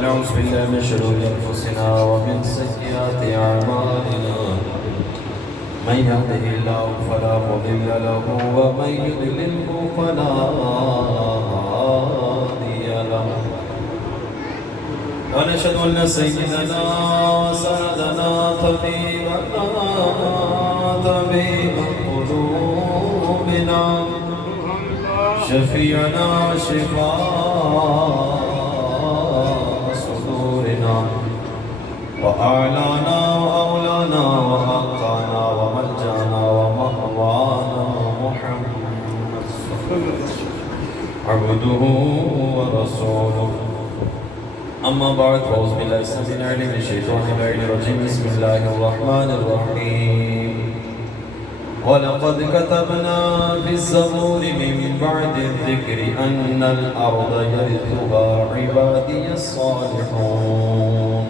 ونعوذ بالله من شرور أنفسنا ومن سيئات أعمالنا من يهده الله فلا مضل له ومن يضلله فلا هادي له ونشهد أن سيدنا وسندنا طبيب قلوبنا شفيعنا شفاء صدورنا وأعلانا وأولانا وأقانا وملجانا ومأوانا محمد عبده ورسوله أما بعد فأعوذ بالله السميع العليم من الشيطان الرجيم بسم الله الرحمن الرحيم ولقد كتبنا في الزبور من بعد الذكر أن الأرض يرثها عبادي الصالحون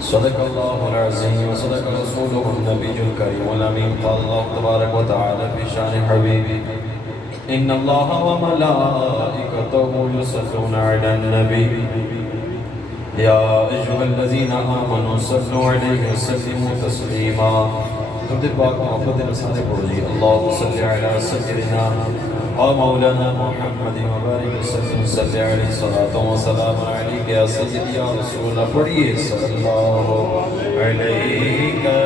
صدق الله العظيم وصدق رسوله النبي الكريم الأمين قال الله تبارك وتعالى في شأن حبيبي إن الله وملائكته يصلون على النبي يا أيها الذين آمنوا صلوا عليه وسلموا تسليما درود پاک محبت رسالے پڑھو جی اللہم صلی علی سیدنا و مولانا محمد وبارک وسلم صلی علیہ الصلوۃ والسلام علیک یا سیدی یا رسول اللہ پڑھیے صلی اللہ علیہ یا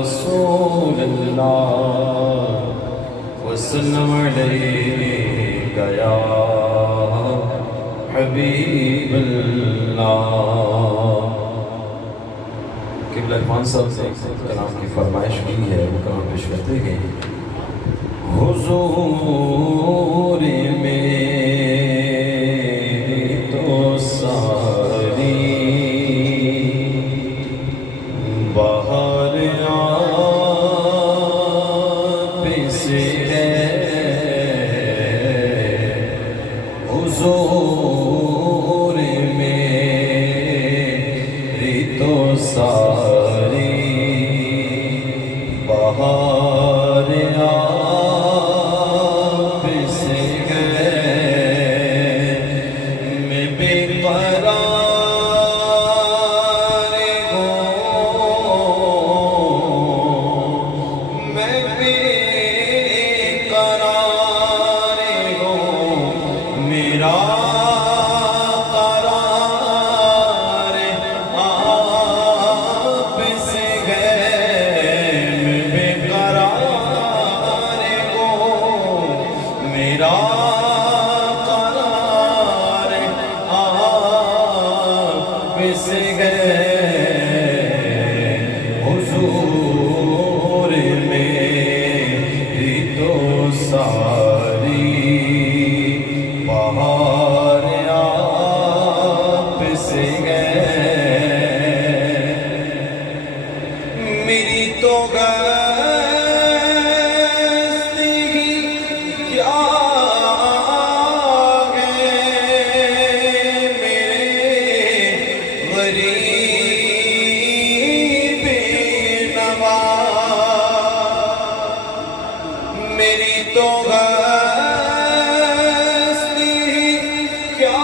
رسول اللہ وسلم علیک یا حبیب اللہ قبلہ عرفان صاحب سے کلام کی فرمائش کی ہے وہ کلام پیش کرتے ہیں حضور میں تو ساری بہار آپ سے ہے حضور میں تو ساری بہار آپ سے ہے میں بے قرار ہوں میں بے قرار ہوں میرا حضور میری تو ساری بہار آپ سے گئے میری تو گستی کیا ہے میرے غریب میری تو ہستی کیا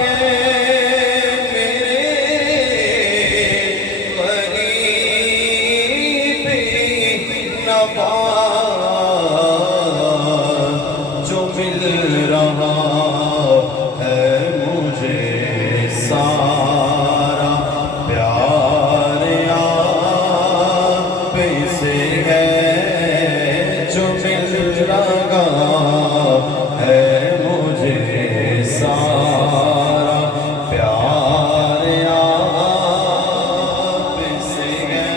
ہے میرے غریب نواز جو مل رہا ہے مجھے سارا پیار آپ سے ہے جو مل رہا ہے مجھے سارا پیار آپ سے ہے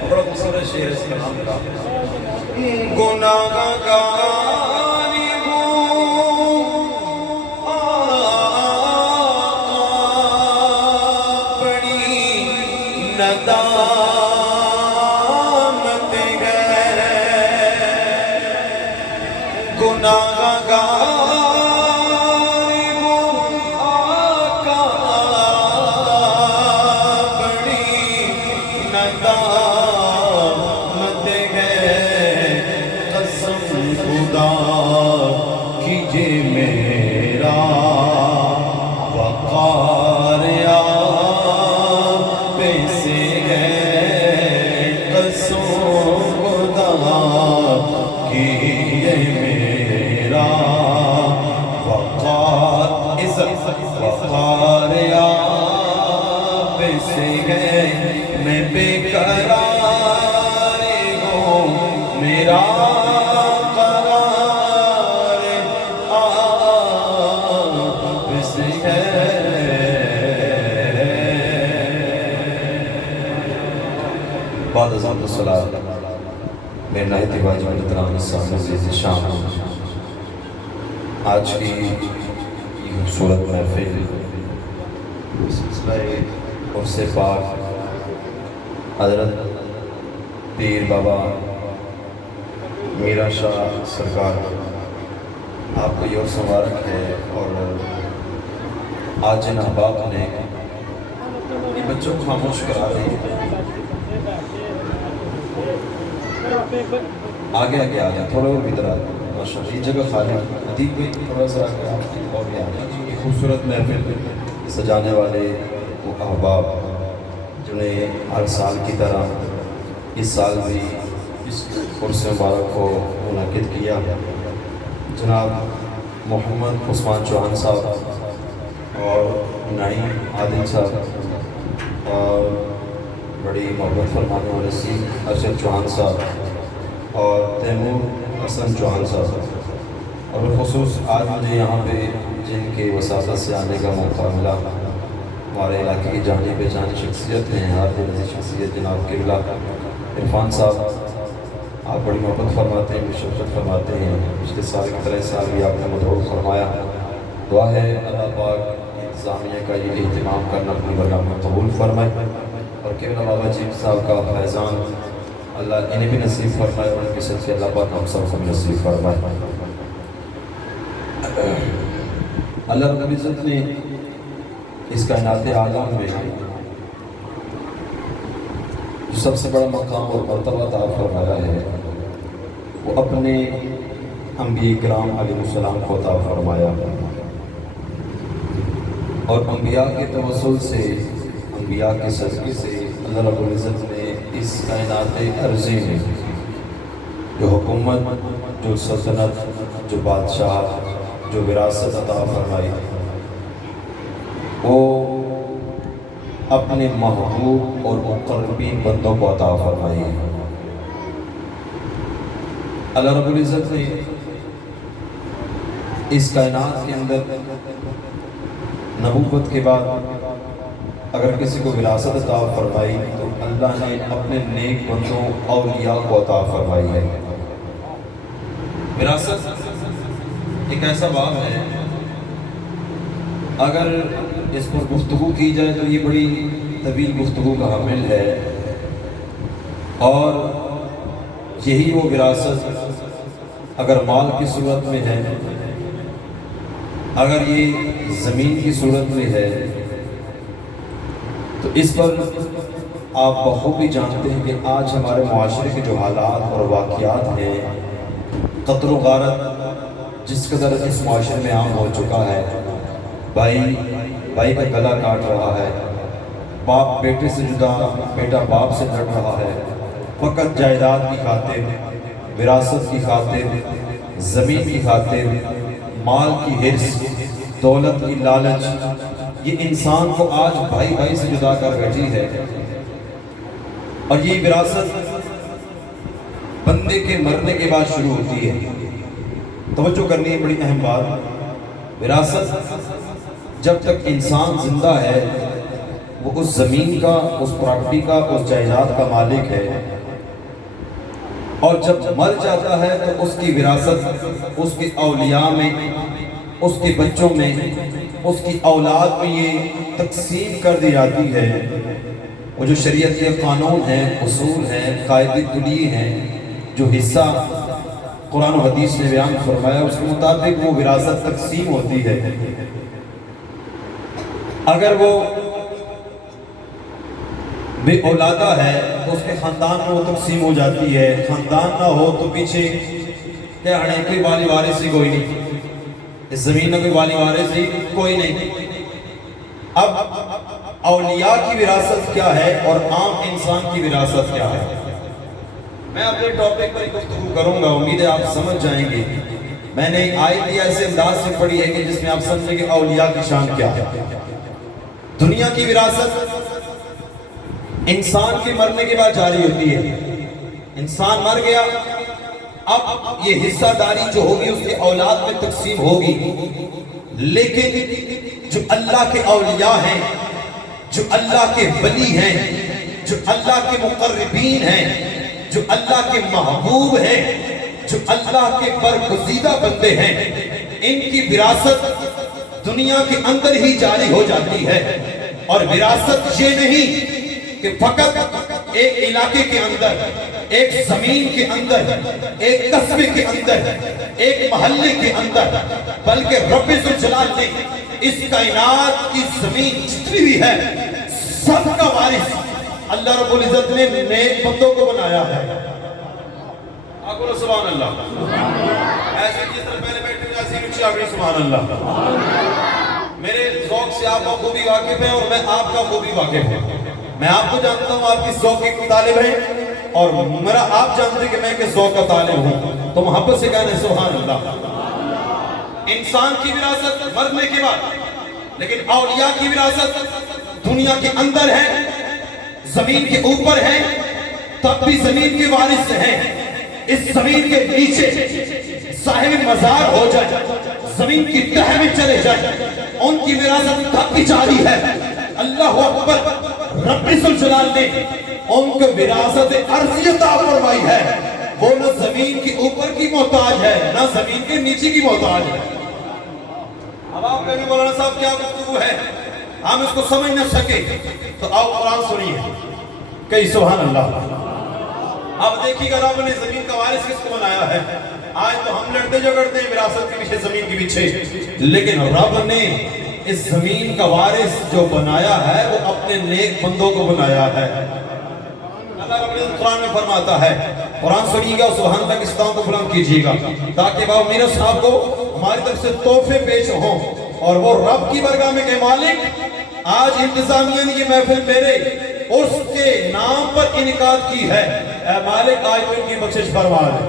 بڑا خوبصورت شعر اس کا نام کا گناہگار ہوں بڑی ندامت ہے گناہگار ہوں آقا بڑی ندامت ہے قسم کی یہ میرا وقار عزت وقار آپ سے ہے میں بے قرار ہوں میرا قرار آپ سے ہے بعد از آن الصلاة میرے نہایت واجب احترام سامنے عزیز شام آج کی خوبصورت محفل سلسلہ عرس پاک حضرت پیر بابا میرا شاہ سرکار آپ کو یہ عرس مبارک ہے اور آج جن احباب نے بچوں کو خاموش کرا رہی ہے آگے آگے آگے تھوڑا اور ادھر آگے ماشاءاللہ یہ جگہ خالی ادیب بھی تھوڑا سا آگے اور بھی آگے یہ خوبصورت محفل سجانے والے وہ احباب جنہیں ہر سال کی طرح اس سال بھی اس عرس مبارک کو منعقد کیا جناب محمد عثمان چوہان صاحب اور نعیم عادل صاحب اور بڑی محبت فرمانے والے سید ارشد چوہان صاحب اور تیمور حسن چوہان صاحب اور بالخصوص آج مجھے یہاں پہ جن کے وساطت سے آنے کا موقع ملا ہمارے علاقے کی جانی پہچانی شخصیت ہیں حاضر نظیر شخصیت جناب قبلہ عرفان صاحب آپ بڑی محبت فرماتے ہیں شفقت فرماتے ہیں پچھلے سال کی طرح سال بھی آپ نے مدعو فرمایا دعا ہے اللہ پاک انتظامیہ کا یہ اہتمام کرنا اپنی برگاہ میں قبول فرمائے اور قبلہ بابا جی صاحب کا فیضان اللہ انہیں بھی نصیب فرمائے اور ان کے صدقے اللہ پاک ہم سب کو نصیب فرمائے اللہ رب العزت نے اس کائنات عالم میں جو سب سے بڑا مقام اور مرتبہ عطا فرمایا ہے وہ اپنے انبیاء کرام علیہ السلام کو عطا فرمایا اور انبیاء کے توسل سے انبیاء کے صدقے سے اللہ رب العزت نے اس کائنات عرضی میں جو حکومت جو سلطنت جو بادشاہ جو وراثت عطا فرمائی وہ اپنے محبوب اور مقربین بندوں کو عطا فرمائی اللہ رب العزت نے اس کائنات کے اندر نبوت کے بعد اگر کسی کو وراثت عطا فرمائی تو اللہ نے اپنے نیک بندوں اولیاء کو عطا فرمائی ہے وراثت ایک ایسا باب ہے اگر اس پر گفتگو کی جائے تو یہ بڑی طویل گفتگو کا حامل ہے اور یہی وہ وراثت اگر مال کی صورت میں ہے اگر یہ زمین کی صورت میں ہے تو اس پر آپ بخوبی جانتے ہیں کہ آج ہمارے معاشرے کے جو حالات اور واقعات ہیں قتل و غارت جس قدر اس معاشرے میں عام ہو چکا ہے بھائی کا گلا کاٹ رہا ہے باپ بیٹے سے جدا بیٹا باپ سے لڑ رہا ہے فقط جائیداد کی خاطر وراثت کی خاطر زمین کی خاطر مال کی حرص دولت کی لالچ یہ انسان کو آج بھائی سے جدا کر بیٹھی ہے اور یہ وراثت بندے کے مرنے کے بعد شروع ہوتی ہے توجہ کرنی ہے بڑی اہم بات وراثت جب تک انسان زندہ ہے وہ اس زمین کا اس پراپرٹی کا اس جائیداد کا مالک ہے اور جب مر جاتا ہے تو اس کی وراثت اس کے اولیاء میں اس کے بچوں میں اس کی اولاد میں یہ تقسیم کر دی جاتی ہے وہ جو شریعت کے قانون ہیں اصول ہیں قاعدے کلی ہیں جو حصہ قرآن و حدیث نے بیان فرمایا اس کے مطابق وہ وراثت تقسیم ہوتی ہے اگر وہ بے اولادہ ہے تو اس کے خاندان میں وہ تقسیم ہو جاتی ہے خاندان نہ ہو تو پیچھے کیا ہے کوئی والی وارث ہی کوئی نہیں اس زمین میں کوئی والی وارث ہی کوئی نہیں اب اولیاء کی وراثت کیا ہے اور عام انسان کی وراثت کیا ہے میں اپنے ٹاپک پر گفتگو کروں گا، امید ہے آپ سمجھ جائیں گے۔ میں نے آیت ہی ایسے انداز سے پڑھی ہے کہ جس میں آپ سمجھیں کہ اولیاء کی شان کیا ہے۔ دنیا کی وراثت انسان کے مرنے کے بعد جاری ہوتی ہے۔ انسان مر گیا، اب یہ حصہ داری جو ہوگی اس کے اولاد میں تقسیم ہوگی، لیکن جو اللہ کے اولیاء ہیں، جو اللہ کے ولی ہیں، جو اللہ کے مقربین ہیں، جو اللہ کے محبوب ہیں، جو اللہ کے برگزیدہ بندے ہیں، ان کی وراثت دنیا کے اندر ہی جاری ہو جاتی ہے۔ اور وراثت یہ نہیں کہ فقط ایک علاقے کے اندر، ایک زمین کے اندر، ایک قصبے کے اندر، ایک محلے کے اندر، بلکہ رب ذوالجلال نے اس کائنات کی زمین جتنی بھی ہے سب کا وارث اللہ رب العزت نے نیک بندوں کو بنایا ہے۔ آگو سبحان اللہ، ایسے جس طرح پہلے بیٹھے جیسے رچی آگے سبحان اللہ۔ میرے ذوق سے آپ کا خوبی واقف ہے اور میں آپ کا خوبی واقف ہے۔ میں آپ کو جانتا ہوں آپ کس ذوق کے طالب ہیں، اور میرا آپ جانتے ہیں کہ میں کس ذوق کا طالب ہوں، تو محبت سے کہنے سبحان اللہ۔ انسان کی وراثت مرنے کے بعد، لیکن اولیاء کی وراثت دنیا کے اندر ہے، زمین کے اوپر ہے، تب بھی زمین کے وارث ہیں۔ اس زمین کے نیچے صاحب مزار ہو جائے، زمین کی تہ میں چلے جائے، ان کی وراثت تب بھی جاری ہے۔ اللہ اکبر، رب ذوالجلال نے ان کو وراثت ارضی عطا فرمائی ہے۔ وہ نہ زمین کی اوپر کی محتاج ہے، نہ زمین کے نیچے کی محتاج ہے۔ اب آپ کہیں مولانا صاحب کیا گفتگو ہے، ہم اس کو سمجھ نہ سکے، تو آؤ قرآن سنیے، کہیں سبحان اللہ۔ اب دیکھیے گا رب نے زمین کا وارث کس کو بنایا ہے۔ آج تو ہم لڑتے جھگڑتے ہیں وراثت کے پیچھے، زمین کے پیچھے، لیکن رب نے اس زمین کا وارث جو بنایا ہے وہ اپنے نیک بندوں کو بنایا ہے۔ اللہ رب العزت قرآن میں فرماتا ہے، قرآن سنیے گا، سبحان اللہ کے صداؤں کو بلند کیجیے گا، تاکہ باؤ میرے صاحب کو ہماری طرف سے تحفے پیش ہوں، اور وہ رب کی بارگاہ میں کہ مالک آج انتظامیہ نے یہ محفل میرے اس کے نام پر انعقاد کی ہے، اے مالک آج ان کی بخشش فرما دے۔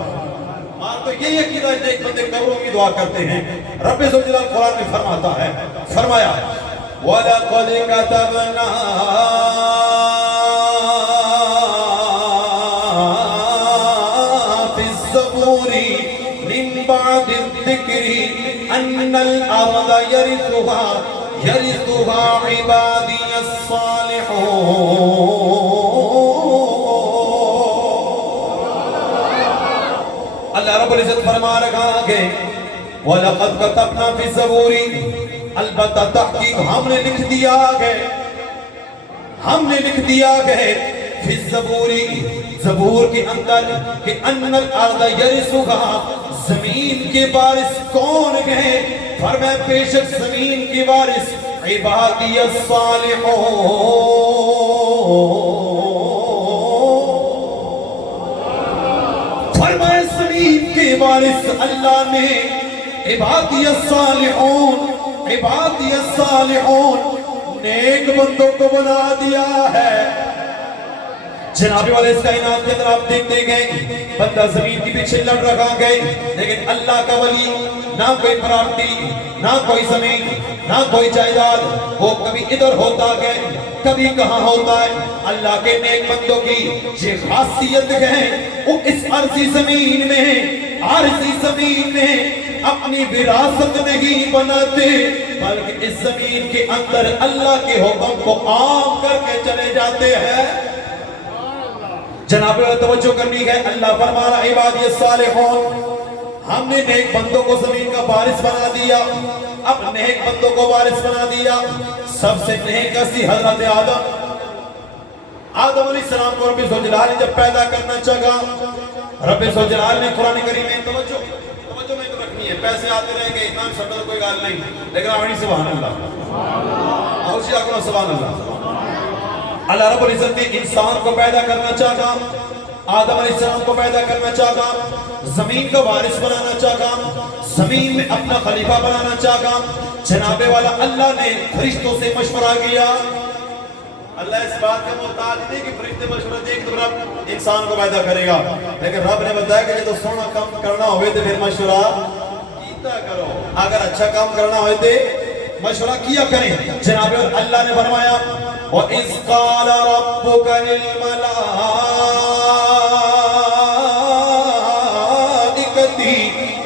مان تو یہ عقیدہ ہے، ایک بندے قبروں کی دعا کرتے ہیں۔ رب ذوالجلال قرآن میں فرماتا ہے، فرمایا وَلَقَدْ كَتَبْنَا فِي الزَّبُورِ مِن بَعْدِ الذِّكْرِ أَنَّ الْأَرْضَ يَرِثُهَا عِبَادِيَ الصَّالِحُونَ۔ اللہ رب العزت فرما رکھا کہ وَلَقَدْ كَتَبْنَا فِي الزَّبُورِ، البتہ تحقیق ہم نے لکھ دیا ہے، ہم نے لکھ دیا ہے فی الزبور، زبور کے اندر کہ ان الارض یرثها، زمین کے وارث کون ہیں؟ فرمایا بے شک زمین کے وارث عبادی الصالحون، فرمایا زمین کے وارث اللہ نے عبادی الصالحون، عبادی الصالحون نیک بندوں کو بنا دیا ہے۔ جناب والے اس کائنات کے اندر آپ دیکھتے گئے بندہ زمین کے پیچھے لڑ رکھا گئے، لیکن اللہ کا ولی نہ کوئی پراپرٹی، نہ کوئی زمین، نہ کوئی جائیداد، وہ کبھی ادھر ہوتا گئے، کبھی کہاں ہوتا ہے۔ اللہ کے نیک بندوں کی یہ خاصیت ہے، وہ اس عرضی زمین میں، عرضی زمین میں اپنی وراثت نہیں بناتے، بلکہ اس زمین کے اندر اللہ کے حکم کو عام کر کے چلے جاتے ہیں۔ جناب توجہ کرنی ہے، اللہ فرما رہا عبادی الصالحون، ہم نے نیک بندوں کو زمین کا وارث بنا دیا، اب نیک بندوں کو وارث بنا دیا۔ سب سے نیک اسی حضرت آدم علیہ السلام کو رب ذوالجلال نے جب پیدا کرنا چاہا، رب ذوالجلال نے قرآن کریم میں توجہ میں تو رکھنی ہے، پیسے آتے رہیں گے، اتنا شبد کوئی گال نہیں، لیکن آمین سبحان اللہ، اور شیعہ کنا سبحان اللہ۔ اللہ رب العزت نے انسان کو پیدا کرنا چاہا، آدم علیہ السلام کو پیدا کرنا چاہا، زمین کا وارث بنانا چاہا، زمین میں اپنا خلیفہ بنانا چاہا۔ جناب والا اللہ نے فرشتوں سے مشورہ کیا، اللہ اس بات کا محتاج نہیں کہ فرشتے مشورہ دے کہ رب انسان کو پیدا کرے گا، لیکن رب نے بتایا کہ جب سونا کام کرنا ہوئے تو پھر مشورہ کیتا کرو، اگر اچھا کام کرنا ہوئے تو مشورہ کیا کریں۔ جناب اللہ نے فرمایا وَإِذْ قَالَ رَبُّكَ لِلْمَلَائِكَةِ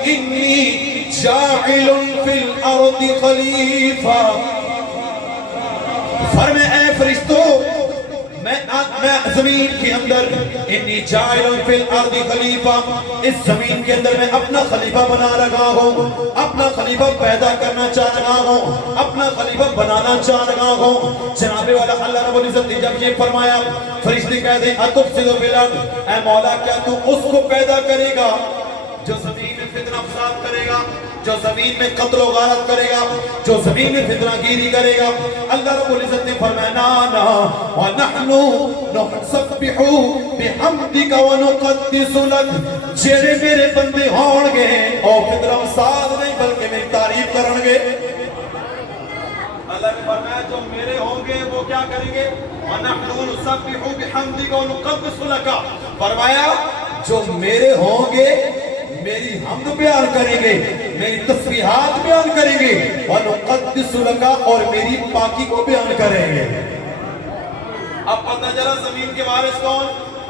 إِنِّي جَاعِلٌ فِي الْأَرْضِ خَلِيفَةً، فرمائے اے فرشتوں میں زمین کے اندر انی جاعل فی الارض خلیفہ، اس زمین کے اندر میں اپنا خلیفہ بنا رہا ہوں، اپنا خلیفہ پیدا کرنا چاہ رہا ہوں، اپنا خلیفہ بنانا چاہ رہا ہوں۔ جناب والا اللہ رب العزت نے جب یہ فرمایا، فرشتے کہتے ہیں اتفسد فی الارض، اے مولا کیا تو اس کو پیدا کرے گا جو زمین میں فتنہ فساد کرے گا، جو زمین میں قتل و غارت کرے گا، جو زمین میں فتنہ گیری کرے گا؟ اللہ رب العزت نے فرمایا نا وَنَحْنُ نُسَبِّحُ بِحَمْدِكَ وَنُقَدِّسُ لَكَ، جیڑے میرے بندے ہون گے اور فتنہ فساد نہیں بلکہ میری تعریف کرن گے۔ اللہ نے فرمایا جو میرے ہوں گے وہ کیا کریں گے؟ وَنَحْنُ نُسَبِّحُ بِحَمْدِكَ وَنُقَدِّسُ لَكَ، فرمایا جو میرے ہوں گے میری حمد بیان کریں گے، میری تسبیحات بیان کریں گے، وَنُقَدِّسُ لَكَ، اور میری پاکی کو بیان کریں گے۔ اب پتہ چلا زمین کے وارث کون؟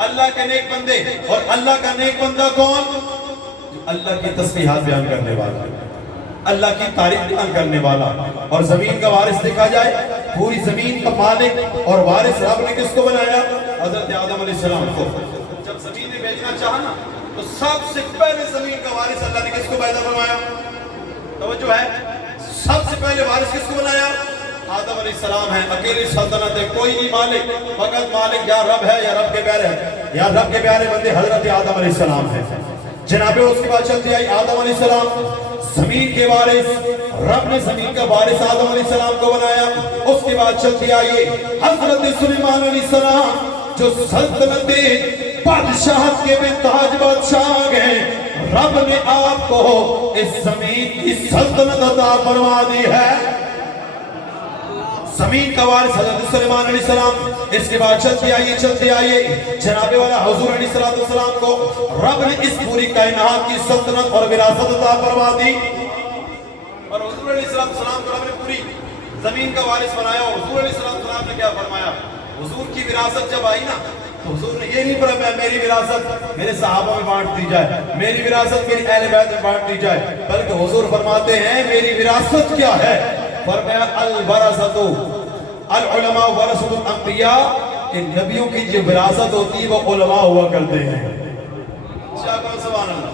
اللہ کے نیک بندے، اور اللہ کا نیک بندہ کون؟ جو اللہ کی تسبیحات بیان کرنے والا، اللہ کی تعریف بیان کرنے والا۔ اور زمین کا وارث دیکھا جائے، پوری زمین کا مالک اور وارث رب نے کس کو بنایا؟ حضرت آدم علیہ السلام کو۔ جب زمین میں بیچنا چاہا نا تو سب سے پہلے زمین کا وارث اللہ نے کس کو پیدا فرمایا؟ توجہ ہے، سب سے پہلے وارث کس کو بنایا؟ آدم علیہ السلام ہے۔ اکیلی سلطنت ہے، کوئی نہیں مالک، فقط مالک یا رب ہے یا رب کے پیارے ہے، یا رب کے پیارے بندے حضرت آدم علیہ السلام ہے۔ جناب اس کے بعد چلتی آئی آدم علیہ السلام زمین کے وارث، رب نے زمین کا وارث آدم علیہ السلام کو بنایا۔ اس کے بعد چلتی آئی حضرت سلیمان علیہ السلام جو سلطنت بادشاہت کے بے تاج بادشاہ گئے، رب نے آپ کو اس زمین کی سلطنت عطا فرما دی ہے۔ زمین کا وارث حضرت سلیمان علیہ السلام۔ اس کے بعد چلتے آئیے جناب والا حضور علیہ السلام کو رب نے اس پوری کائنات کی سلطنت اور وراثت عطا فرما دی، اور حضور علیہ السلام کو رب نے پوری زمین کا وارث بنایا۔ اور حضور علیہ السلام نے کیا فرمایا؟ حضور کی وراثت جب آئی نا تو حضور نے یہ نہیں فرمایا میری وراثت میرے صحابہ میں بانٹ دی جائے، میری وراثت میری اہل بیت میں بانٹ دی جائے، بلکہ حضور فرماتے ہیں میری وراثت کیا ہے؟ فرمایا الورثۃ العلماء ورثۃ الانبیاء، کہ نبیوں کی جو وراثت ہوتی ہے وہ علماء ہوا کرتے ہیں۔ سبحان اللہ،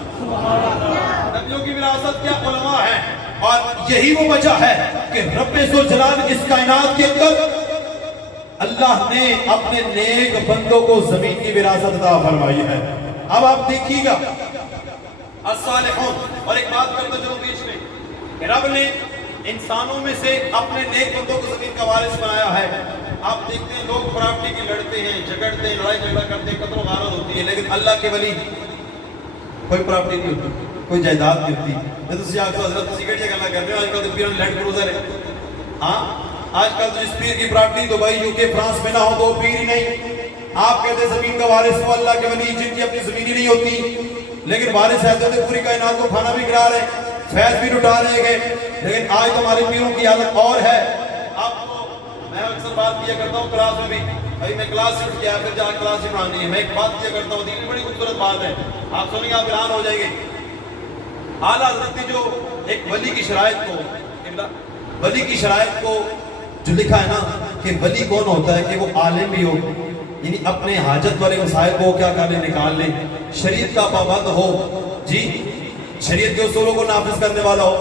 نبیوں کی وراثت کیا؟ علماء ہیں۔ اور یہی وہ وجہ ہے کہ رب ذوالجلال اس کائنات کے اندر اللہ نے اپنے نیک بندوں کو زمین کی وراثت عطا فرمائی ہے۔ اب آپ دیکھیے گا الصالحون، اور ایک بات کرتا چلو بیچ میں کہ رب نے انسانوں میں سے اپنے نیک بندوں کو زمین کا وارث بنایا ہے۔ آپ دیکھتے ہیں لوگ پراپرٹی کی لڑتے ہیں، جھگڑتے ہیں، لڑائی جھگڑا کرتے ہیں، قتل و غارت ہوتی ہے، لیکن اللہ کے ولی کوئی پراپرٹی نہیں ہوتی، کوئی جائیداد نہیں ہوتی۔ میں تو سیاہ کو حضرت سگریٹ یہ گلا کر رہے ہوں، آج کل تو پیروں لینڈ کروزر ہے۔ ہاں آج کل تو جس پیر کی پراپرٹی دبئی یوکے فرانس میں نہ ہو تو وہ پیر ہی نہیں۔ آپ کہتے ہیں زمین کا وارث وہ اللہ کے ولی جن کی اپنی زمین ہی نہیں ہوتی، لیکن وارث ہے تو پوری کائنات کو کھانا بھی کھلا رہے، فیض بھی لٹا رہے گئے۔ لیکن آج ہمارے پیروں کی حالت اور ہے۔ آپ کو میں اکثر بات کیا کرتا ہوں کلاس میں بھی، بھائی میں کلاس شفٹ کیا پھر جا کلاس ہی پڑھانی ہے، میں ایک بات کیا کرتا ہوں، دین میں بڑی خوبصورت بات ہے، آپ سنیں گے آپ حیران ہو جائیں گے۔ اعلیٰ حضرت نے جو ایک ولی کی شرائط کو جو لکھا ہے نا کہ ولی کون ہوتا ہے، کہ وہ عالم بھی ہو، یعنی اپنے حاجت والے مسائل کو کیا کر لے، نکال لے، شریعت کا پابند ہو، جی شریعت کے اصولوں کو نافذ کرنے والا ہو۔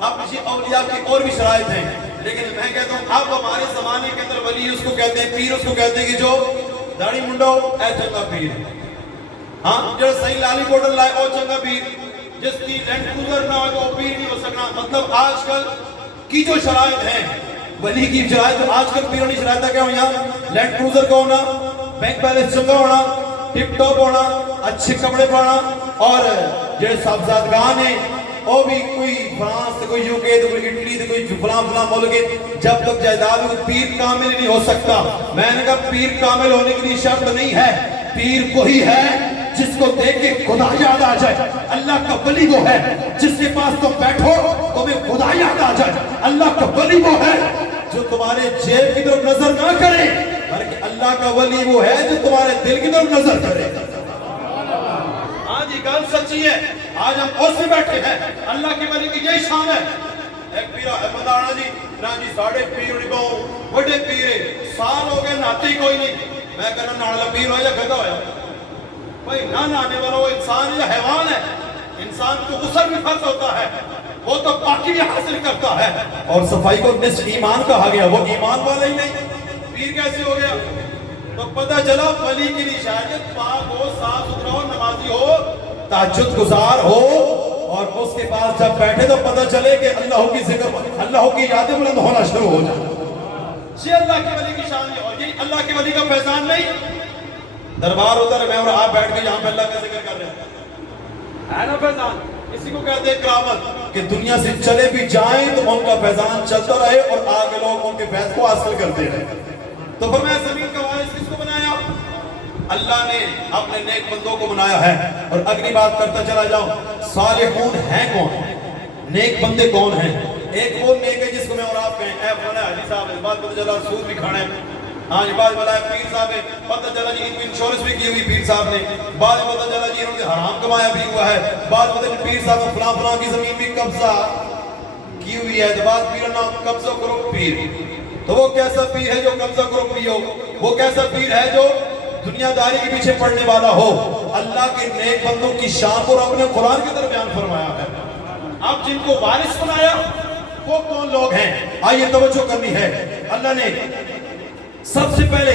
اب کسی اولیاء کی اور بھی شرائط ہیں، لیکن میں کہتا ہوں اب ہمارے زمانے کے اندر ولی اس کو کہتے ہیں، پیر اس کو کہتے ہیں کہ جو داڑھی منڈا ہو اے چنگا پیر، ہاں جو صحیح لالی بوٹل لائے او چنگا پیر، جس کی لینڈ کروزر نہ ہو تو وہ پیر نہیں ہو سکنا۔ مطلب آج کل کی جو شرائط ہیں ولی کی شرائط، آج کل پیروں کی شرائط کیا ہو، یہاں لینڈ کروزر کا ہونا، بینک بیلنس چنگا ہونا، ٹپ ٹاپ ہونا، اچھے کپڑے پہنا، اور جو صاحبزادگان ہیں وہ بھی کوئی فرانس کوئی یوکے کوئی اٹلی کوئی فلاں فلاں ملک ہے، جب تک جائیداد میں پیر کامل نہیں ہو سکتا۔ میں نے کہا پیر کامل ہونے کے لیے شرط نہیں ہے، پیر کوئی ہے جس کو دیکھ کے خدا یاد آ جائے۔ اللہ کا ولی وہ ہے جس کے پاس تم بیٹھو تمہیں خدا یاد آ جائے۔ اللہ کا ولی وہ ہے جو تمہارے جیب کی طرف نظر نہ کرے، بلکہ اللہ کا ولی وہ ہے جو تمہارے دل کی طرف نظر کرے۔ ہاں جی گل سچی ہے، آج ہم اس میں بیٹھے ہیں، اللہ کے ولی کی یہی شان ہے۔ ایک پیر احمد آنا جی نا جی ساڑھے پیر نہیں بہو بڑے پیر سال ہو گئے ناتی کوئی نہیں۔ میں کہنا نالا پیر ہو یا گدا ہویا بھائی، نہ نانے والا وہ انسان یا حیوان ہے۔ انسان کو غسل بھی فرض ہوتا ہے، وہ تو پاکی بھی حاصل کرتا ہے، اور صفائی کو نصف ایمان کہا گیا، وہ ایمان والا ہی نہیں، پیر کیسے ہو گیا؟ تو پتہ چلا ولی کی نشانیت پاک ہو، صاف ستھرا ہو، نمازی ہو، تہجد گزار ہو، اور اس کے پاس جب بیٹھے تو پتہ چلے کہ اللہ کی ذکر، اللہ کی یادیں بلند ہونا شروع ہو جائے۔ یہ اللہ کے ولی کی شان ہے، اور یہ اللہ کے ولی کا فیضان نہیں۔ دربار ہوتا ہے میں اور آپ بیٹھ کے یہاں پہ اللہ کا ذکر کر رہے ہیں، ہے نا فیضان؟ اسی کو کہتے ہیں کرامت، کہ دنیا سے چلے بھی جائیں تو ان کا فیضان چلتا رہے اور آگے لوگ ان کے فیض کو حاصل کرتے رہے۔ تو فرمایا زمین کا وارث کس کو بنایا؟ اللہ نے اپنے نیک بندوں کو بنایا ہے۔ اور اگلی بات کرتا چلا جاؤں، صالحون ہیں کون؟ نیک بندے کون ہیں؟ ایک وہ نیک ہے جس کو میں اور آپ کہیں اے فلاں حاجی صاحب، اس بات پتہ چلا سود بھی کھانا ہے، ہاں جی بات بلا ہے پیر صاحب ہے، پتہ چلا جی ان کو انشورنس بھی کی ہوئی پیر صاحب نے، بعد پتہ چلا جی انہوں نے حرام کمایا بھی ہوا ہے، بعد پتہ چلا پیر صاحب فلاں فلاں کی زمین بھی قبضہ کی ہوئی ہے، تو بعد پیر نام قبضہ کرو پیر۔ تو وہ کیسا پیر ہے جو قبضہ کرو پی ہو؟ وہ کیسا پیر ہے جو دنیا داری کے پیچھے پڑنے والا ہو؟ اللہ کے نیک بندوں کی شان کو رب نے قرآن کے اندر بیان فرمایا ہے۔ اب جن کو وارث بنایا وہ کون لوگ ہیں؟ آئیے توجہ کرنی ہے۔ اللہ نے سب سے پہلے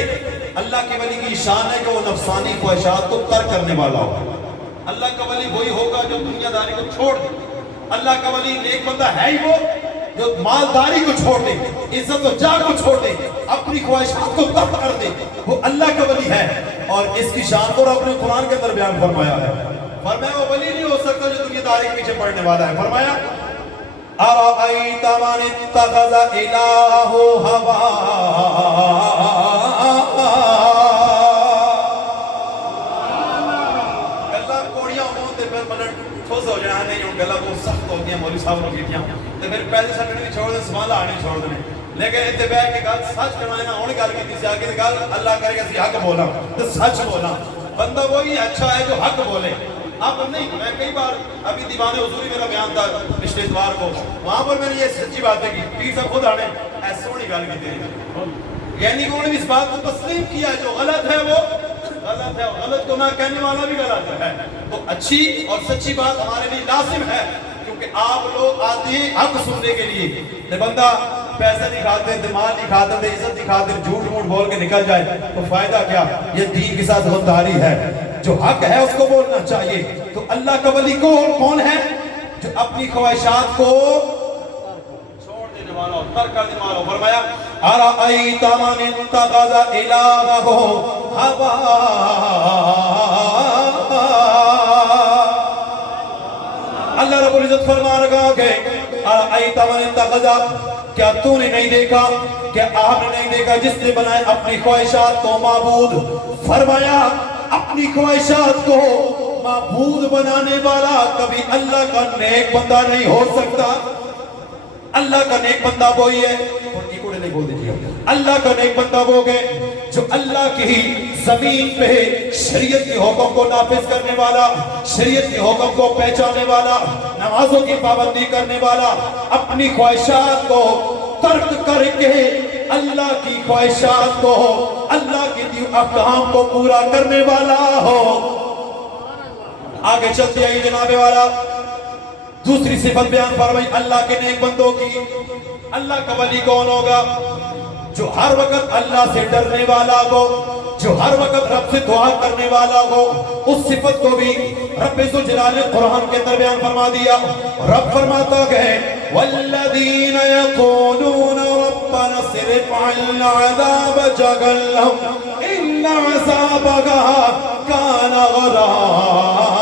اللہ کے ولی کی شان ہے کہ وہ نفسانی خواہشات کو ترک کرنے والا ہو۔ اللہ کا ولی وہی ہوگا جو دنیا داری کو چھوڑ دے۔ اللہ کا ولی نیک بندہ ہے ہی وہ جو مالداری کو چھوڑ دے، عزت و جاہ کو چھوڑ دے، اپنی خواہشات کو ترک کر دے، وہ اللہ کا ولی ہے۔ اور اس کی شان کو رب نے قرآن کے اندر بیان فرمایا ہے۔ فرمایا وہ ولی نہیں ہو سکتا جو دنیا داری کے پیچھے پڑنے والا ہے۔ فرمایا أَرَأَيْتَ مَنِ اتَّخَذَ إِلَٰهَهُ هَوَاهُ، گلا کوڑیاں ہوں تے پھر ملن ٹھوس ہو جانا نہیں ہوں، گلا بہت سخت ہوتی ہیں مولوی صاحب لوگ کیتیاں تے پھر پیسے سٹنے بھی چھوڑ دیں، سمالا آنے چھوڑ دیں، لیکن اتباع کی گل سچ کرنا ہے، ہونے گل کی آگے کی گل اللہ کرے گا سی حق بولا تو سچ بولا۔ بندہ وہی اچھا ہے جو حق بولے۔ اب نہیں، میں کئی بار ابھی دیوان حضوری میرا بیان تھا پچھلے اتوار کو، وہاں پر میں نے یہ سچی باتیں کی، پیر صاحب خود آنے ایسے ہونی گل کی تھی، یعنی انہوں نے اس بات کو تسلیم کیا جو غلط ہے وہ غلط ہے، غلط کو نہ کہنے والا بھی غلط ہے۔ تو اچھی اور سچی بات ہمارے لیے لازم ہے، کیونکہ آپ لوگ آتے ہیں حق سننے کے لیے۔ تو بندہ پیسہ نہیں کھاتے، دماغ نہیں کھاتے، عزت نہیں کھاتے، جھوٹ موٹ بول کے نکل جائے تو فائدہ کیا؟ یہ دین کے ساتھ غداری ہے۔ جو حق ہے اس کو بولنا چاہیے۔ تو اللہ کا ولی کون ہے؟ جو اپنی خواہشات کو چھوڑ دینے والا ہو، ترک کر دینے والا ہو۔ فرمایا أَرَأَيْتَ مَنِ اتَّخَذَ إِلَٰهَهُ هَوَاهُ، اللہ رب العزت فرما رہا کہ أَرَأَيْتَ مَنِ اتَّخَذَ، کیا تو نے نہیں دیکھا، کیا آپ نے نہیں دیکھا جس نے بنائے اپنی خواہشات کو معبود؟ فرمایا اپنی خواہشات کو معبود بنانے والا کبھی اللہ کا نیک بندہ نہیں ہو سکتا۔ اللہ کا نیک بندہ وہی ہے، اللہ کا نیک بندہ وہ ہے جو اللہ کی زمین پہ شریعت کے حکم کو نافذ کرنے والا، شریعت کے حکم کو پہچانے والا، نمازوں کی پابندی کرنے والا، اپنی خواہشات کو ترک کر کے اللہ کی خواہشات کو، اللہ کی احکام کو پورا کرنے والا ہو۔ آگے چلتے آئیے جناب والا، دوسری صفت بیان فرمائی اللہ کے نیک بندوں کی۔ اللہ کا ولی کون ہوگا؟ جو ہر وقت اللہ سے ڈرنے والا ہو، جو ہر وقت رب سے دعا کرنے والا ہو۔ اس صفت کو بھی رب ذوالجلال نے قرآن کے اندر بیان فرما دیا۔ رب فرماتا ہے والذین یقولون ربنا اصرف عنا عذاب جہنم ان عذابها کان غراما۔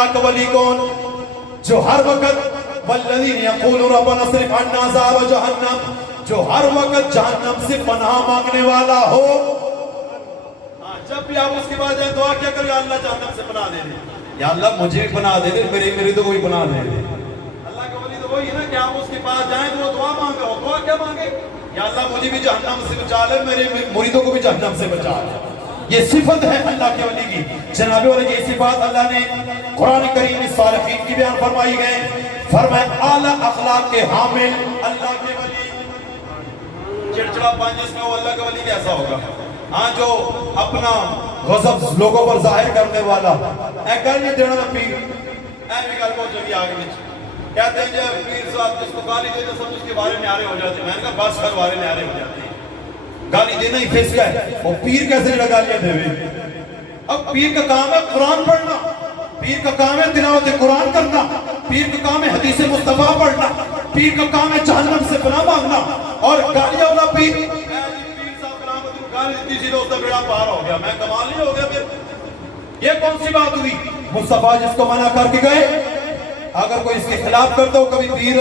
اللہ کا ولی کون؟ جو ہر وقت والذین یقولون ربنا اصرف عنا عذاب جہنم، جو ہر وقت جہنم سے پناہ مانگنے والا ہو. جب بھی آپ اس کے بعد جائیں دعا کیا کرو، یا اللہ جہنم سے پناہ دے دے، یا اللہ مجھے بھی پناہ دے دے، میری تو کوئی پناہ دے دے. اللہ کا ولی تو وہی ہے نا کہ آپ اس کے پاس جائیں تو وہ دعا مانگ رہا ہو. دعا کیا مانگے؟ یا اللہ مجھے بھی جہنم سے بچا لے، میرے مریدوں کو بھی جہنم سے بچا لے. یہ صفت ہے اللہ کے ولی کی. جناب والی یہ صفات اللہ نے قرآن کریم میں صالحین کی بیان فرمائی گئے. فرمایا اعلیٰ اخلاق کے حامل اللہ کے ولی. چڑچڑا پان جس میں وہ اللہ کا ولی کیسا ہوگا؟ ہاں جو اپنا غضب لوگوں پر ظاہر کرنے والا اے گل نہیں دینا پیر اے بھی گل پہنچ گئی آگے میں کہتے ہیں جب پیر صاحب جس کو گالی دیتے سب اس کے بارے میں آرے ہو جاتے ہیں. میں نے کہا بس ہر بارے میں آرے ہو جاتے ہیں. گالی دینا ہی فسق ہے. وہ پیر کیسے نہیں گالیاں دے ہوئے؟ اب پیر کا کام ہے قرآن پڑھنا، پیر کا کام ہے تلاوت قرآن کرنا، پیر کا کام ہے حدیث مصطفیٰ پڑھنا، پیر کا کام ہے جہنم سے پناہ مانگنا. اور گالیاں والا پیر گالی دیتی سی تو اس کا بیڑا پار ہو گیا. میں کمال نہیں ہو گیا پھر؟ یہ کون سی بات ہوئی؟ مصطفیٰ جس کو منع کر کے گئے اگر کوئی اس کے خلاف کرتا ہو کبھی پیر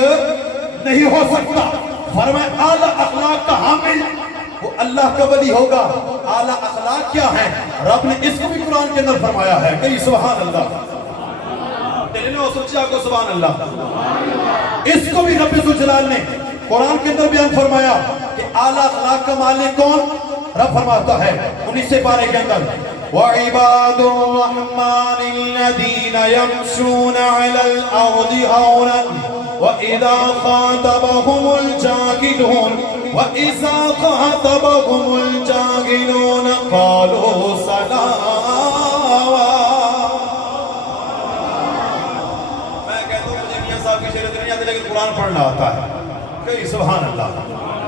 نہیں ہو سکتا. فرمایا اعلیٰ اخلاق کا حامل وہ اللہ کا ولی ہوگا. اعلیٰ اخلاق کیا ہے؟ رب نے اس کو بھی قرآن کے اندر فرمایا ہے کہ سبحان اللہ. دلوں نے سوچا کو سبحان اللہ. اس کو بھی رب ذوالجلال نے قرآن کے اندر بیان فرمایا کہ اعلیٰ اخلاق کا مالک کون؟ رب فرماتا ہے 19 پارے کے اندر وَعِبَادُ الرَّحْمَنِ الَّذِينَ يَمْشُونَ عَلَى الْأَرْضِ هَوْنًا وَإِذَا خَاطَبَهُمُ الْجَاهِلُونَ وَإِذَا خَاطَبَهُمُ الْجَاهِلُونَ قَالُوا سَلَامًا. میں کہتا ہوں مجھے میاں صاحب کی شریعت نہیں آتی لیکن قرآن پڑھنا آتا ہے. کہ سبحان اللہ.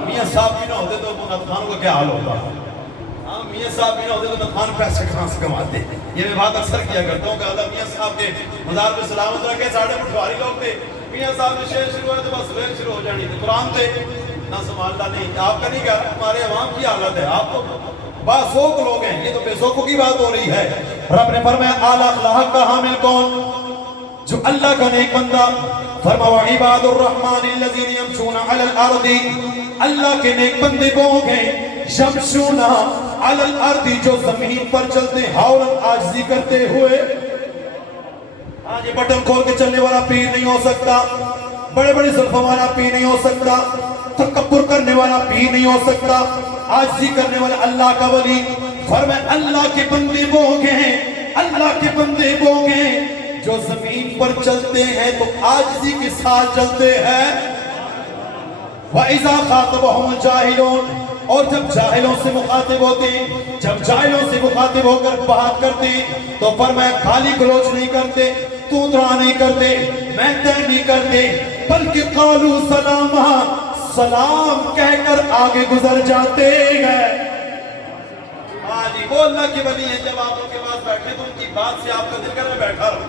میاں صاحب بھی نہ ہوتے تو نتخانوں کا کیا حال ہوتا؟ ہاں میاں صاحب بھی نہ ہوتے تو نتخان پیسے کہاں سے کماتے؟ یہ میں بات اکثر کیا کرتا ہوں کہ اللہ میاں صاحب کے مزار پہ سلامت رکھے. ساڑھے پٹھواری لوگ تھے. میاں صاحب نے شعر شروع ہوئے تو بس ریل شروع ہو جانی تھی. قرآن تھے نہ سنبھالنا نہیں. آپ کا نہیں کہا ہمارے عوام کی حالت ہے. آپ تو باذوق لوگ ہیں. یہ تو بے ذوقوں کی بات ہو رہی ہے. رب نے فرمایا اعلیٰ اخلاق کا حامل کون؟ جو اللہ کا نیک بندہ. فرمایا عباد الرحمن الذین یمشون علی الارض. اللہ کے نیک بندے وہ ہیں یمشون علی الارض جو زمین پر چلتے ہاولاً عاجزی کرتے ہوئے. آج یہ بٹن کھول کے چلنے والا پیر نہیں ہو سکتا. بڑے بڑے زلفوں والا پیر نہیں ہو سکتا. تکبر کرنے والا پیر نہیں ہو سکتا. عاجزی کرنے والا اللہ کا ولی. فرمایا اللہ کے بندے وہ ہیں اللہ کے بندے وہ ہیں جو زمین پر چلتے ہیں تو عاجزی کے ساتھ چلتے ہیں. وَإِذَا خَاطَبَهُمُ الْجَاهِلُونَ اور جب جاہلوں سے مخاطب ہوتے ہیں جب جاہلوں سے مخاطب ہو کر بات کرتے ہیں تو فرمایا گالی گلوچ نہیں کرتے تو دعا نہیں کرتے مہتہ نہیں کرتے بلکہ قالوا سلاما سلام کہہ کر آگے گزر جاتے ہیں. وہ اللہ کے ولی ہیں. جب آپ ان کے پاس بیٹھے تو ان کی بات سے آپ کا دل کر میں بیٹھا رہا.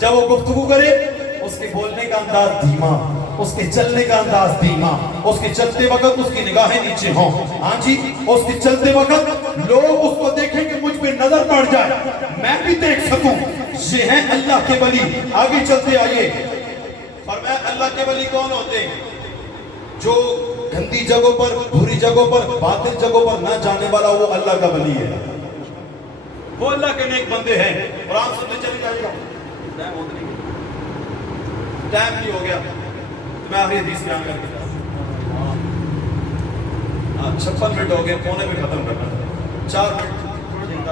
جب وہ گفتگو کرے اس کے بولنے کا انداز دھیما اس کے چلنے کا انداز دھیما اس کے چلتے وقت اس کی نگاہیں نیچے ہوں. ہاں جی اس کے چلتے وقت لوگ اس کو دیکھیں کہ مجھ پہ نظر پڑ جائے میں بھی دیکھ سکوں. یہ ہیں اللہ کے ولی. آگے چلتے آئیے. فرمایا اللہ کے ولی کون ہوتے ہیں؟ جو گندی جگہوں پر بری جگہوں پر باطل جگہوں پر نہ جانے والا وہ اللہ کا ولی ہے. وہ اللہ کے نیک بندے ہیں. قرآن سنتے چلے جائے گا. ٹائم نہیں ہو گیا میں آخری حدیث بیان کر کے 56 منٹ ہو گئے. پونے میں ختم کرنا 4 منٹ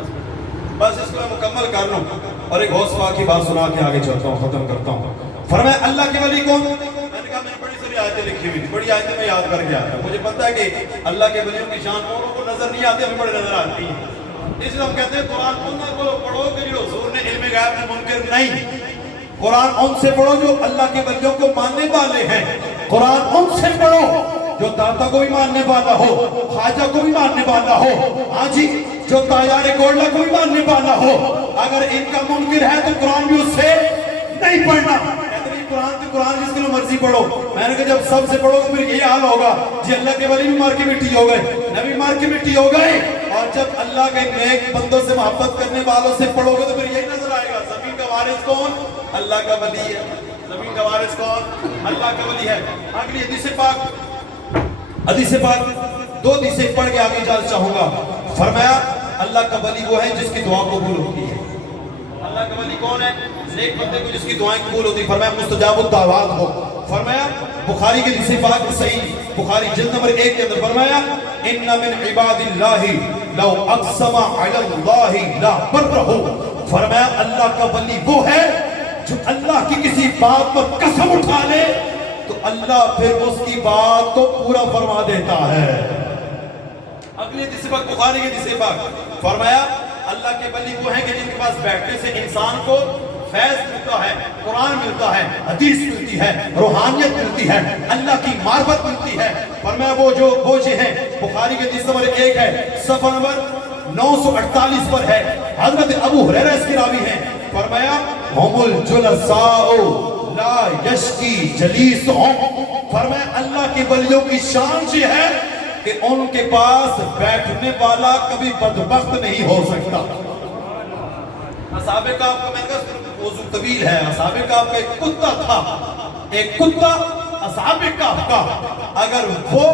بس اس کو میں مکمل کر لوں اور ایک غوث پاک کی بات سنا کے آگے چلتا ہوں ختم کرتا ہوں. فرمایا اللہ کے ولی کون؟ میں نے کہا میں نے بڑی ساری آیتیں لکھی ہوئی تھی. بڑی آیتیں میں یاد کر کے آتا ہوں. مجھے پتہ ہے کہ اللہ کے ولیوں کی شان اوروں کو نظر نہیں آتی ہمیں بڑے نظر آتی ہیں. اس لیے ہم کہتے ہیں قرآن ان کو پڑھو کہ جو حضور نے علم غیب میں منکر نہیں. قرآن ان سے پڑھو جو اللہ کے ولیوں کو ماننے والے ہیں. قرآن ان سے پڑھو جو داتا کو بھی ماننے والا ہو خواجہ کو بھی ماننے والا ہو. ہاں جی جو تاجار کوڑلا کو بھی ماننے والا ہو. اگر ان کا منکر ہے تو قرآن بھی اس سے نہیں پڑھنا. قرآن جس کے لئے مرضی پڑھو. میں نے کہا جب سب سے پڑھو تو پھر یہ حال ہوگا جی اللہ کے ولی بھی مار کے مٹی ہو گئے نبی مار کے مٹی ہو گئے. اور جب اللہ کے نیک بندوں سے محبت کرنے والوں سے پڑھو گے تو پھر یہی نظر آئے گا. زمین کا وارث کون؟ اللہ کا ولی ہے. زمین کا وارث کون؟ اللہ کا ولی ہے. اگلی حدیث پاک دو حدیثیں پڑھ کے آگے جانا چاہوں گا. فرمایا اللہ کا ولی وہ ہے جس کی دعا قبول ہوتی ہے. اللہ کا ولی کون ہے؟ نیک بندے کو جس کی دعائیں قبول ہوتی. فرمایا مستجاب الدعوات ہو. فرمایا بخاری کے حدیث پاک صحیح بخاری جلد نمبر 1 کے اندر فرمایا ان من عباد اللہ لو اقسم علی اللہ لا برہ. فرمایا اللہ کا ولی وہ ہے جو اللہ کی کسی بات پر قسم اٹھا لے تو اللہ پھر اس کی بات کو پورا فرما دیتا ہے. اگلی حدیث پاک بخاری کے حدیث پاک فرمایا اللہ کے ولی وہ ہیں کہ جن کے پاس بیٹھنے سے انسان کو فیض ملتا ہے, قرآن ملتا ہے, حدیث ملتی ہے, روحانیت ملتی ہے, اللہ کی معرفت ملتی ہے. فرمایا وہ جو ہیں بخاری کے حدیث نمبر 1 ہے صفحہ نمبر 948 پر ہے. حضرت ابو ہریرہ اس کے راوی ہیں. فرمایا ہم الجلساء لا یشکی جلیسہم. فرمایا اللہ کے ولیوں کی شان یہ ہے کہ ان کے پاس بیٹھنے والا کبھی بدبخت نہیں ہو سکتا. اصحاب کہف کا میں کہا موضوع طویل ہے. اصحاب کہف کا ایک کتا تھا, ایک کتا اصحاب کہف کا. اگر وہ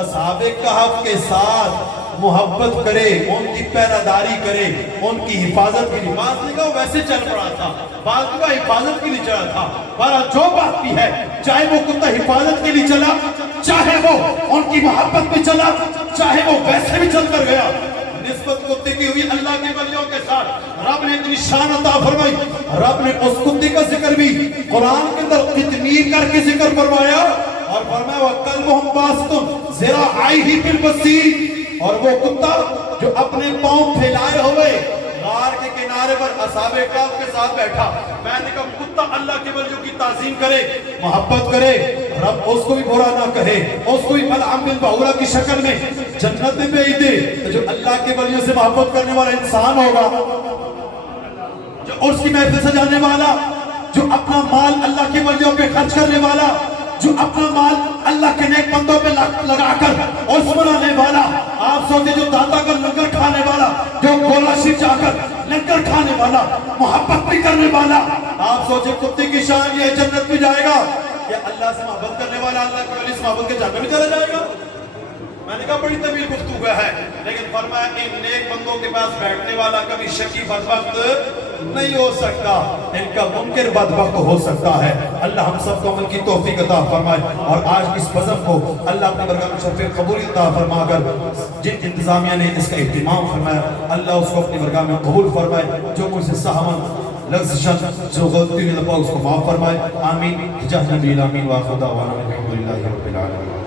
اصحاب کہف کے ساتھ محبت کرے, ان کی پیراداری کرے, ان کی حفاظت کی نماز نہیں کہا ویسے چل پڑا تھا, بعض کا حفاظت کے لیے چلا تھا. بارہ جو بات بھی ہے چاہے وہ کتا حفاظت کے لیے چلا, چاہے وہ ان کی محبت میں چلا, چاہے وہ ویسے بھی چل کر گیا, نسبت کتے کی ہوئی اللہ کے ولیوں کے ساتھ. رب نے اتنی شان عطا فرمائی. رب نے اس کتے کا ذکر بھی قرآن کے اندر قطمیر کر کے ذکر فرمایا اور فرمایا وَقَلْبُهُمْ بَاسِطٌ ذِرَاعَيْهِ بِالْوَسِيلِ. اور وہ کتا جو اپنے پاؤں پھیلائے ہوئے غار کے کنارے پر اصحاب کہف کے ساتھ بیٹھا. میں نے کہا کتا اللہ کے ولیوں کی تعظیم کرے, محبت کرے, رب اس کو بھی برا نہ کہے, اس کو بھی بلعام بن بعورہ کی شکل میں جنت میں بھیج دے. تو جو اللہ کے ولیوں سے محبت کرنے والا انسان ہوگا, جو عرس کی محفل سجانے والا, جو اپنا مال اللہ کے ولیوں پہ خرچ کرنے والا, جو اپنا مال اللہ کے نیک بندوں پہ لگا کر عرس منانے والا, آپ سوچے جو داتا کر لنگر کھانے والا, جو گولا شریف جا کر لنگر کھانے والا, محبت بھی کرنے والا, آپ سوچے کتے کی شان یہ جنت میں جائے گا یا اللہ سے محبت کرنے والا اللہ کے ولی سے محبت کے جنت میں چلا جائے گا. میں نے کہا بڑی طویل گفتگو ہے, لیکن فرمایا ان نیک بندوں کے پاس بیٹھنے والا کبھی شکی بدبخت نہیں ہو سکتا, ان کا منکر بدبخت ہو سکتا ہے. اللہ ہم سب کو عمل کی توفیق عطا فرمائے اور آج اس بزم کو اللہ اپنے برکات میں شرف قبول عطا فرما کر جن انتظامیہ نے اس کا اہتمام فرمایا اللہ اس کو اپنی برکات میں قبول فرمائے. جو مجھ سے سہمن لغزشن جو غلطی نے لپا اس کو معاف فرمائے. آمین. جہ نبی الامین و آخر دعوانا الحمدللہ رب العالمین.